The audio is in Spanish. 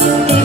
you